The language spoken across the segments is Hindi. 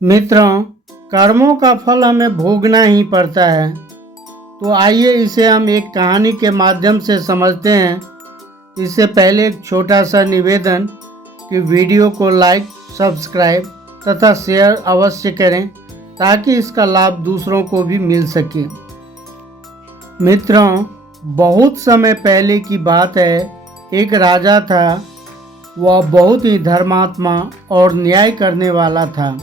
मित्रों, कर्मों का फल हमें भोगना ही पड़ता है। तो आइए इसे हम एक कहानी के माध्यम से समझते हैं। इससे पहले एक छोटा सा निवेदन कि वीडियो को लाइक, सब्सक्राइब तथा शेयर अवश्य करें ताकि इसका लाभ दूसरों को भी मिल सके। मित्रों, बहुत समय पहले की बात है। एक राजा था। वह बहुत ही धर्मात्मा और न्याय करने वाला था।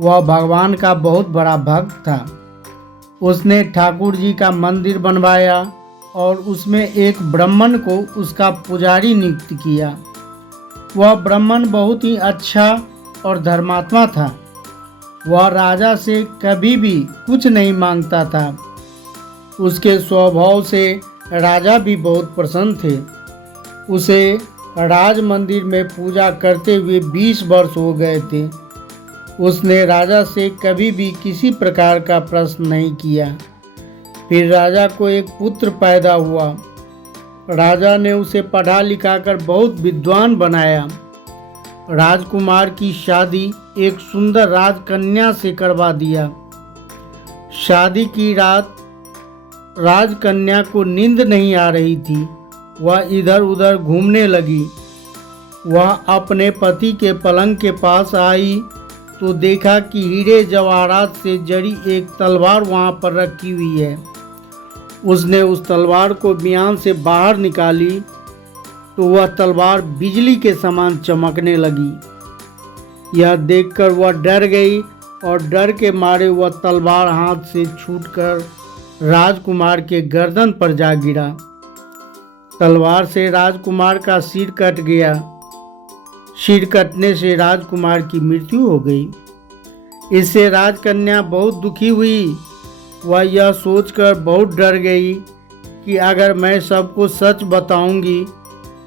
वह भगवान का बहुत बड़ा भक्त था। उसने ठाकुर जी का मंदिर बनवाया और उसमें एक ब्राह्मण को उसका पुजारी नियुक्त किया। वह ब्राह्मण बहुत ही अच्छा और धर्मात्मा था। वह राजा से कभी भी कुछ नहीं मांगता था। उसके स्वभाव से राजा भी बहुत प्रसन्न थे। उसे राज मंदिर में पूजा करते हुए 20 वर्ष हो गए थे। उसने राजा से कभी भी किसी प्रकार का प्रश्न नहीं किया। फिर राजा को एक पुत्र पैदा हुआ। राजा ने उसे पढ़ा लिखा कर बहुत विद्वान बनाया। राजकुमार की शादी एक सुंदर राजकन्या से करवा दिया। शादी की रात राजकन्या को नींद नहीं आ रही थी। वह इधर उधर घूमने लगी। वह अपने पति के पलंग के पास आई तो देखा कि हीरे जवाहरात से जड़ी एक तलवार वहाँ पर रखी हुई है। उसने उस तलवार को म्यान से बाहर निकाली तो वह तलवार बिजली के समान चमकने लगी। यह देखकर वह डर गई और डर के मारे वह तलवार हाथ से छूटकर राजकुमार के गर्दन पर जा गिरा। तलवार से राजकुमार का सिर कट गया। सिर कटने से राजकुमार की मृत्यु हो गई। इससे राजकन्या बहुत दुखी हुई। वह यह सोचकर बहुत डर गई कि अगर मैं सबको सच बताऊंगी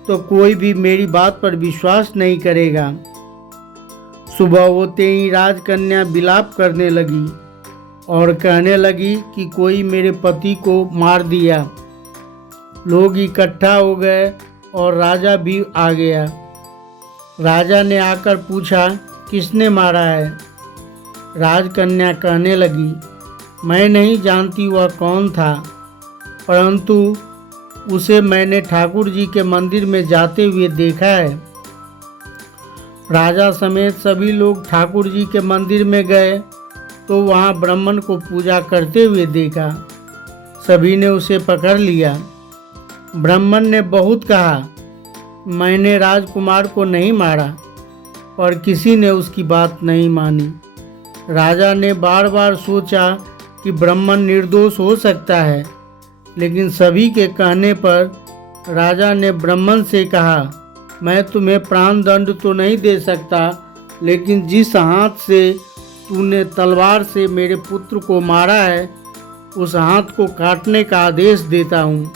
तो कोई भी मेरी बात पर विश्वास नहीं करेगा। सुबह होते ही राजकन्या विलाप करने लगी और कहने लगी कि कोई मेरे पति को मार दिया। लोग इकट्ठा हो गए और राजा भी आ गया। राजा ने आकर पूछा, किसने मारा है? राजकन्या कहने लगी, मैं नहीं जानती वह कौन था, परंतु उसे मैंने ठाकुर जी के मंदिर में जाते हुए देखा है। राजा समेत सभी लोग ठाकुर जी के मंदिर में गए तो वहाँ ब्राह्मण को पूजा करते हुए देखा। सभी ने उसे पकड़ लिया। ब्राह्मण ने बहुत कहा, मैंने राजकुमार को नहीं मारा, पर किसी ने उसकी बात नहीं मानी। राजा ने बार बार सोचा कि ब्राह्मण निर्दोष हो सकता है, लेकिन सभी के कहने पर राजा ने ब्राह्मण से कहा, मैं तुम्हें प्राण दंड तो नहीं दे सकता, लेकिन जिस हाथ से तूने तलवार से मेरे पुत्र को मारा है उस हाथ को काटने का आदेश देता हूँ।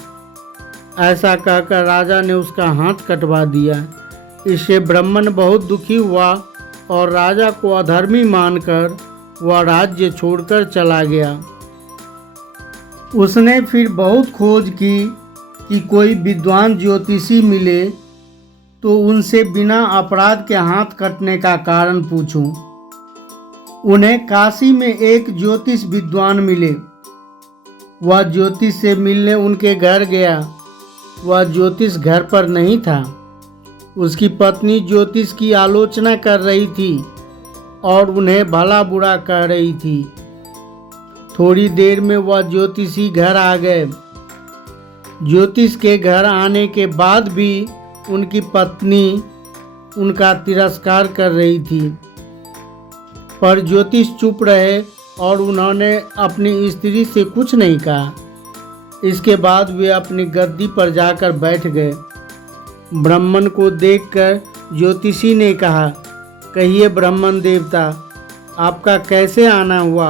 ऐसा कहकर राजा ने उसका हाथ कटवा दिया। इससे ब्राह्मण बहुत दुखी हुआ और राजा को अधर्मी मानकर वह राज्य छोड़कर चला गया। उसने फिर बहुत खोज की कि कोई विद्वान ज्योतिषी मिले तो उनसे बिना अपराध के हाथ कटने का कारण पूछूं। उन्हें काशी में एक ज्योतिष विद्वान मिले। वह ज्योतिष से मिलने उनके घर गया। वह ज्योतिष घर पर नहीं था। उसकी पत्नी ज्योतिष की आलोचना कर रही थी और उन्हें भला बुरा कह रही थी। थोड़ी देर में वह ज्योतिषी घर आ गए। ज्योतिष के घर आने के बाद भी उनकी पत्नी उनका तिरस्कार कर रही थी, पर ज्योतिष चुप रहे और उन्होंने अपनी स्त्री से कुछ नहीं कहा। इसके बाद वे अपनी गद्दी पर जाकर बैठ गए। ब्राह्मण को देखकर ज्योतिषी ने कहा, कहिए ब्राह्मण देवता, आपका कैसे आना हुआ?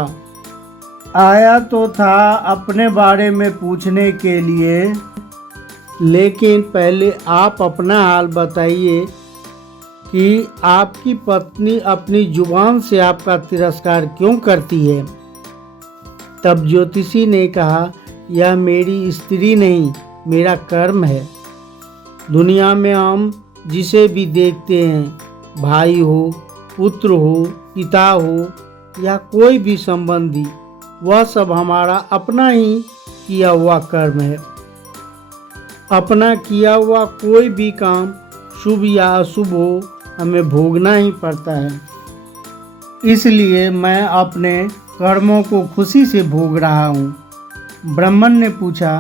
आया तो था अपने बारे में पूछने के लिए, लेकिन पहले आप अपना हाल बताइए कि आपकी पत्नी अपनी जुबान से आपका तिरस्कार क्यों करती है? तब ज्योतिषी ने कहा, यह मेरी स्त्री नहीं, मेरा कर्म है। दुनिया में हम जिसे भी देखते हैं, भाई हो, पुत्र हो पिता हो या कोई भी संबंधी, वह सब हमारा अपना ही किया हुआ कर्म है। अपना किया हुआ कोई भी काम शुभ या अशुभ हो, हमें भोगना ही पड़ता है। इसलिए मैं अपने कर्मों को खुशी से भोग रहा हूँ। ब्राह्मण ने पूछा,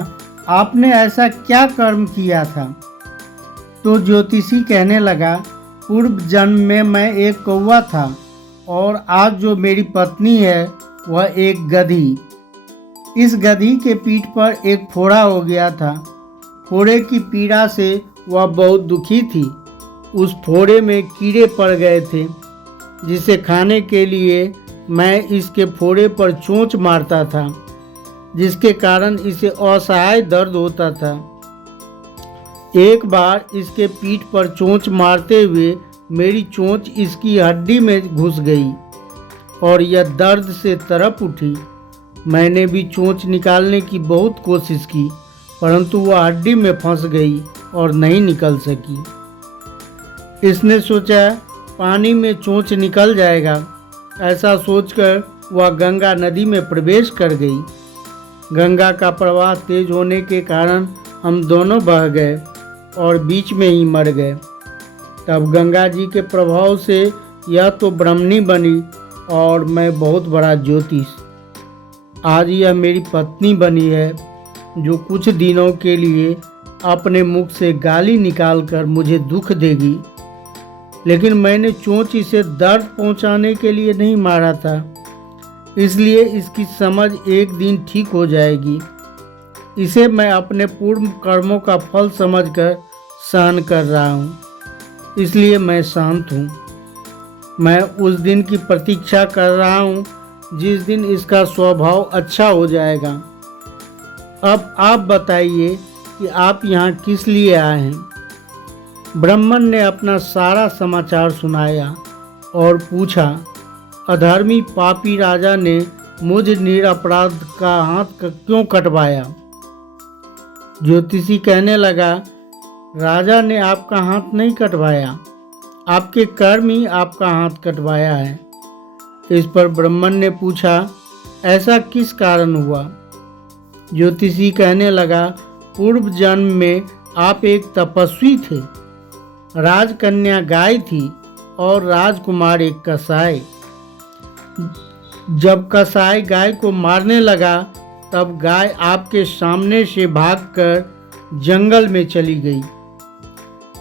आपने ऐसा क्या कर्म किया था? तो ज्योतिषी कहने लगा, पूर्व जन्म में मैं एक कौवा था और आज जो मेरी पत्नी है वह एक गधी। इस गधी के पीठ पर एक फोड़ा हो गया था। फोड़े की पीड़ा से वह बहुत दुखी थी। उस फोड़े में कीड़े पड़ गए थे, जिसे खाने के लिए मैं इसके फोड़े पर चोंच मारता था, जिसके कारण इसे असहाय दर्द होता था। एक बार इसके पीठ पर चोंच मारते हुए मेरी चोंच इसकी हड्डी में घुस गई और यह दर्द से तड़प उठी। मैंने भी चोंच निकालने की बहुत कोशिश की, परंतु वह हड्डी में फंस गई और नहीं निकल सकी। इसने सोचा पानी में चोंच निकल जाएगा। ऐसा सोचकर वह गंगा नदी में प्रवेश कर गई। गंगा का प्रवाह तेज होने के कारण हम दोनों बह गए और बीच में ही मर गए। तब गंगा जी के प्रभाव से यह तो ब्राह्मणी बनी और मैं बहुत बड़ा ज्योतिष। आज यह मेरी पत्नी बनी है, जो कुछ दिनों के लिए अपने मुख से गाली निकालकर मुझे दुख देगी। लेकिन मैंने चोंच इसे दर्द पहुंचाने के लिए नहीं मारा था, इसलिए इसकी समझ एक दिन ठीक हो जाएगी। इसे मैं अपने पूर्व कर्मों का फल समझकर सहन कर रहा हूँ, इसलिए मैं शांत हूँ। मैं उस दिन की प्रतीक्षा कर रहा हूँ जिस दिन इसका स्वभाव अच्छा हो जाएगा। अब आप बताइए कि आप यहाँ किस लिए आए हैं? ब्राह्मण ने अपना सारा समाचार सुनाया और पूछा, अधर्मी पापी राजा ने मुझ निरपराध का हाथ क्यों कटवाया? ज्योतिषी कहने लगा, राजा ने आपका हाथ नहीं कटवाया, आपके कर्म ही आपका हाथ कटवाया है। इस पर ब्राह्मण ने पूछा, ऐसा किस कारण हुआ? ज्योतिषी कहने लगा, पूर्व जन्म में आप एक तपस्वी थे, राजकन्या गाय थी और राजकुमार एक कसाई। जब कसाई गाय को मारने लगा, तब गाय आपके सामने से भागकर जंगल में चली गई।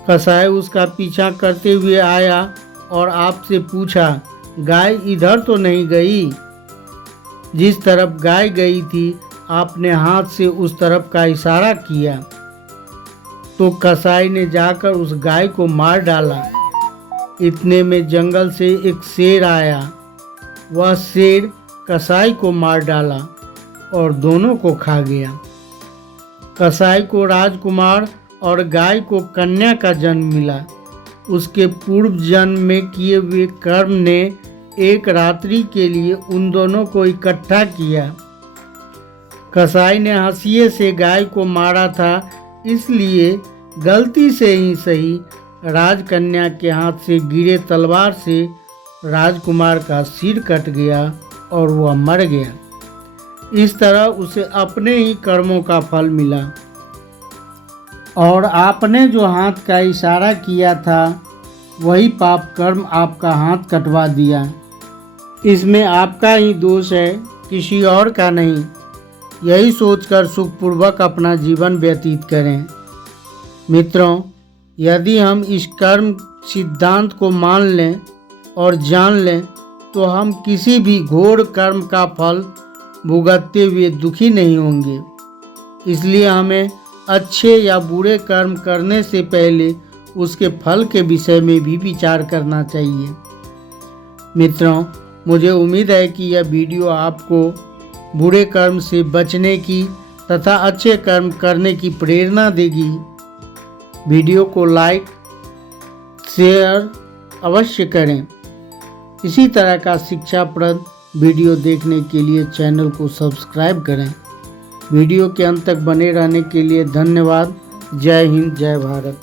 कसाई उसका पीछा करते हुए आया और आपसे पूछा, गाय इधर तो नहीं गई? जिस तरफ गाय गई थी, आपने हाथ से उस तरफ का इशारा किया, तो कसाई ने जाकर उस गाय को मार डाला। इतने में जंगल से एक शेर आया। वह शेर कसाई को मार डाला और दोनों को खा गया। कसाई को राजकुमार और गाय को कन्या का जन्म मिला। उसके पूर्व जन्म में किए हुए कर्म ने एक रात्रि के लिए उन दोनों को इकट्ठा किया। कसाई ने हंसिए से गाय को मारा था, इसलिए गलती से ही सही राजकन्या के हाथ से गिरे तलवार से राजकुमार का सिर कट गया और वह मर गया। इस तरह उसे अपने ही कर्मों का फल मिला। और आपने जो हाथ का इशारा किया था, वही पाप कर्म आपका हाथ कटवा दिया। इसमें आपका ही दोष है, किसी और का नहीं। यही सोचकर सुखपूर्वक अपना जीवन व्यतीत करें। मित्रों, यदि हम इस कर्म सिद्धांत को मान लें और जान लें, तो हम किसी भी घोर कर्म का फल भुगतते हुए दुखी नहीं होंगे। इसलिए हमें अच्छे या बुरे कर्म करने से पहले उसके फल के विषय में भी विचार करना चाहिए। मित्रों, मुझे उम्मीद है कि यह वीडियो आपको बुरे कर्म से बचने की तथा अच्छे कर्म करने की प्रेरणा देगी। वीडियो को लाइक शेयर अवश्य करें। इसी तरह का शिक्षाप्रद वीडियो देखने के लिए चैनल को सब्सक्राइब करें। वीडियो के अंत तक बने रहने के लिए धन्यवाद। जय हिंद, जय भारत।